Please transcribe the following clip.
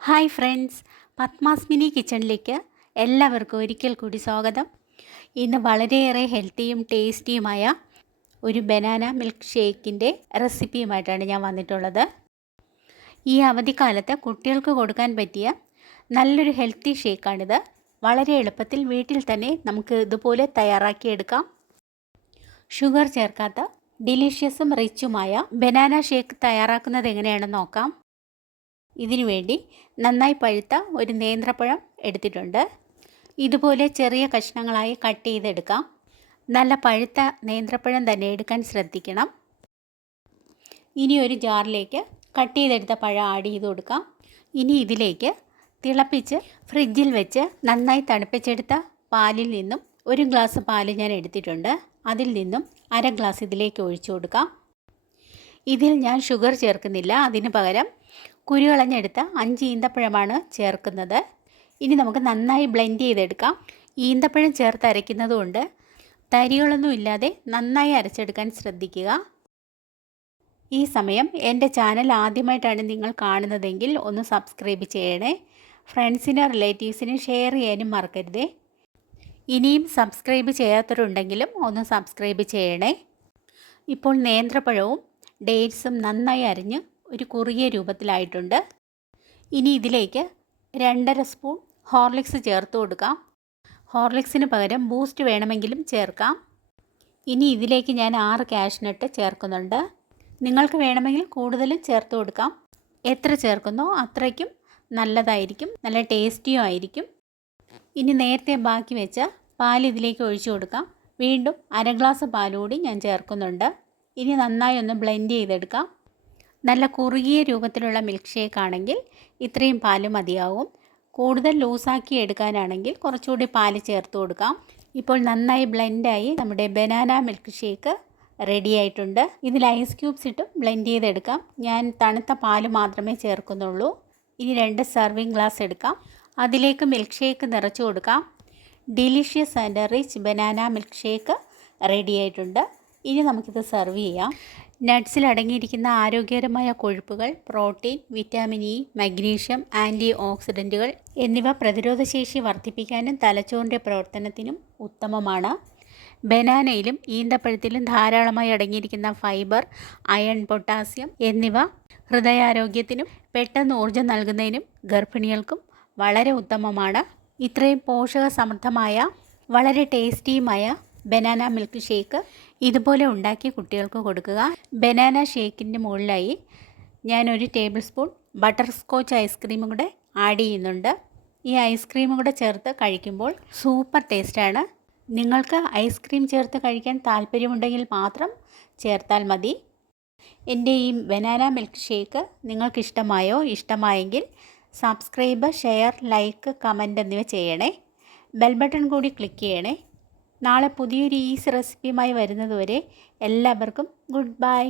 Hi friends, Padmas mini കിച്ചണിലേക്ക് എല്ലാവർക്കും ഒരിക്കൽ കൂടി സ്വാഗതം. ഇന്ന് വളരെയേറെ ഹെൽത്തിയും ടേസ്റ്റിയുമായ ഒരു ബനാന മിൽക്ക് ഷേക്കിൻ്റെ റെസിപ്പിയുമായിട്ടാണ് ഞാൻ വന്നിട്ടുള്ളത്. ഈ അവധിക്കാലത്ത് കുട്ടികൾക്ക് കൊടുക്കാൻ പറ്റിയ നല്ലൊരു ഹെൽത്തി ഷേക്കാണിത്. വളരെ എളുപ്പത്തിൽ വീട്ടിൽ തന്നെ നമുക്ക് ഇതുപോലെ തയ്യാറാക്കിയെടുക്കാം. ഷുഗർ ചേർക്കാത്ത ഡിലീഷ്യസും റിച്ചുമായ ബനാന ഷേക്ക് തയ്യാറാക്കുന്നത് എങ്ങനെയാണെന്ന് നോക്കാം. ഇതിനുവേണ്ടി നന്നായി പഴുത്ത ഒരു നേന്ത്രപ്പഴം എടുത്തിട്ടുണ്ട്. ഇതുപോലെ ചെറിയ കഷ്ണങ്ങളായി കട്ട് ചെയ്തെടുക്കാം. നല്ല പഴുത്ത നേന്ത്രപ്പഴം തന്നെ എടുക്കാൻ ശ്രദ്ധിക്കണം. ഇനി ഒരു ജാറിലേക്ക് കട്ട് ചെയ്തെടുത്ത പഴം ആഡ് ചെയ്ത് കൊടുക്കാം. ഇനി ഇതിലേക്ക് തിളപ്പിച്ച് ഫ്രിഡ്ജിൽ വെച്ച് നന്നായി തണുപ്പിച്ചെടുത്ത പാലിൽ നിന്നും ഒരു ഗ്ലാസ് പാല് ഞാൻ എടുത്തിട്ടുണ്ട്. അതിൽ നിന്നും അര ഗ്ലാസ് ഇതിലേക്ക് ഒഴിച്ചു കൊടുക്കാം. ഇതിൽ ഞാൻ ഷുഗർ ചേർക്കുന്നില്ല, അതിന് പകരം കുരുകളഞ്ഞെടുത്ത 5 ഈന്തപ്പഴമാണ് ചേർക്കുന്നത്. ഇനി നമുക്ക് നന്നായി ബ്ലെൻഡ് ചെയ്തെടുക്കാം. ഈന്തപ്പഴം ചേർത്ത് അരയ്ക്കുന്നത് കൊണ്ട് തരികളൊന്നും ഇല്ലാതെ നന്നായി അരച്ചെടുക്കാൻ ശ്രദ്ധിക്കുക. ഈ സമയം എൻ്റെ ചാനൽ ആദ്യമായിട്ടാണ് നിങ്ങൾ കാണുന്നതെങ്കിൽ ഒന്ന് സബ്സ്ക്രൈബ് ചെയ്യണേ. ഫ്രണ്ട്സിനും റിലേറ്റീവ്സിനും ഷെയർ ചെയ്യാനും മറക്കരുതേ. ഇനിയും സബ്സ്ക്രൈബ് ചെയ്യാത്തവരുണ്ടെങ്കിലും ഒന്ന് സബ്സ്ക്രൈബ് ചെയ്യണേ. ഇപ്പോൾ നേന്ത്രപ്പഴവും ഡേറ്റ്സും നന്നായി അരിഞ്ഞ് ഒരു കുറുകിയ രൂപത്തിലായിട്ടുണ്ട്. ഇനി ഇതിലേക്ക് 2.5 സ്പൂൺ ഹോർലിക്സ് ചേർത്ത് കൊടുക്കാം. ഹോർലിക്സിന് പകരം ബൂസ്റ്റ് വേണമെങ്കിലും ചേർക്കാം. ഇനി ഇതിലേക്ക് ഞാൻ 6 കാഷ്നട്ട് ചേർക്കുന്നുണ്ട്. നിങ്ങൾക്ക് വേണമെങ്കിൽ കൂടുതലും ചേർത്ത് കൊടുക്കാം. എത്ര ചേർക്കുന്നോ അത്രയ്ക്കും നല്ലതായിരിക്കും, നല്ല ടേസ്റ്റിയും ആയിരിക്കും. ഇനി നേരത്തെ ബാക്കി വെച്ച പാൽ ഇതിലേക്ക് ഒഴിച്ചു കൊടുക്കാം. വീണ്ടും അര ഗ്ലാസ് പാൽ കൂടി ഞാൻ ചേർക്കുന്നുണ്ട്. ഇനി നന്നായി ഒന്ന് ബ്ലെൻഡ് ചെയ്തെടുക്കാം. നല്ല കുറുകിയ രൂപത്തിലുള്ള മിൽക്ക് ഷേക്ക് ആണെങ്കിൽ ഇത്രയും പാല് മതിയാവും. കൂടുതൽ ലൂസാക്കി എടുക്കാനാണെങ്കിൽ കുറച്ചുകൂടി പാല് ചേർത്ത് കൊടുക്കാം. ഇപ്പോൾ നന്നായി ബ്ലെൻഡായി നമ്മുടെ ബനാന മിൽക്ക് ഷേക്ക് റെഡി ആയിട്ടുണ്ട്. ഇതിൽ ഐസ് ക്യൂബ്സ് ഇട്ട് ബ്ലെൻഡ് ചെയ്തെടുക്കാം. ഞാൻ തണുത്ത പാല് മാത്രമേ ചേർക്കുന്നുള്ളൂ. ഇനി 2 സെർവിങ് ഗ്ലാസ് എടുക്കാം. അതിലേക്ക് മിൽക്ക് ഷേക്ക് നിറച്ചു കൊടുക്കാം. Delicious and rich banana milk shake ready ആയിട്ടുണ്ട്. ഇനി നമുക്കിത് സെർവ് ചെയ്യാം. നട്ട്സിൽ അടങ്ങിയിരിക്കുന്ന ആരോഗ്യകരമായ കൊഴുപ്പുകൾ, protein, vitamin E, magnesium, anti ഓക്സിഡൻറ്റുകൾ എന്നിവ പ്രതിരോധശേഷി വർദ്ധിപ്പിക്കാനും തലച്ചോറിൻ്റെ പ്രവർത്തനത്തിനും ഉത്തമമാണ്. ബനാനയിലും ഈന്തപ്പഴത്തിലും ധാരാളമായി അടങ്ങിയിരിക്കുന്ന ഫൈബർ, അയൺ, പൊട്ടാസ്യം എന്നിവ ഹൃദയാരോഗ്യത്തിനും പെട്ടെന്ന് ഊർജ്ജം നൽകുന്നതിനും ഗർഭിണികൾക്കും വളരെ ഉത്തമമാണ്. ഇത്രയും പോഷക സമൃദ്ധമായ വളരെ ടേസ്റ്റിയുമായ ബനാന മിൽക്ക് ഷേക്ക് ഇതുപോലെ ഉണ്ടാക്കി കുട്ടികൾക്ക് കൊടുക്കുക. ബനാന ഷേക്കിൻ്റെ മുകളിലായി ഞാൻ 1 ടേബിൾ സ്പൂൺ ബട്ടർ സ്കോച്ച് ഐസ്ക്രീമും കൂടെ ആഡ് ചെയ്യുന്നുണ്ട്. ഈ ഐസ്ക്രീമും കൂടെ ചേർത്ത് കഴിക്കുമ്പോൾ സൂപ്പർ ടേസ്റ്റാണ്. നിങ്ങൾക്ക് ഐസ്ക്രീം ചേർത്ത് കഴിക്കാൻ താല്പര്യമുണ്ടെങ്കിൽ മാത്രം ചേർത്താൽ മതി. എൻ്റെ ഈ ബനാന മിൽക്ക് ഷേക്ക് നിങ്ങൾക്ക് ഇഷ്ടമായെങ്കിൽ സബ്സ്ക്രൈബ്, ഷെയർ, ലൈക്ക്, കമൻറ്റ് എന്നിവ ചെയ്യണേ. ബെൽ ബട്ടൺ കൂടി ക്ലിക്ക് ചെയ്യണേ. നാളെ പുതിയൊരു ഈസി റെസിപ്പിയുമായി വരുന്നതുവരെ എല്ലാവർക്കും ഗുഡ് ബൈ.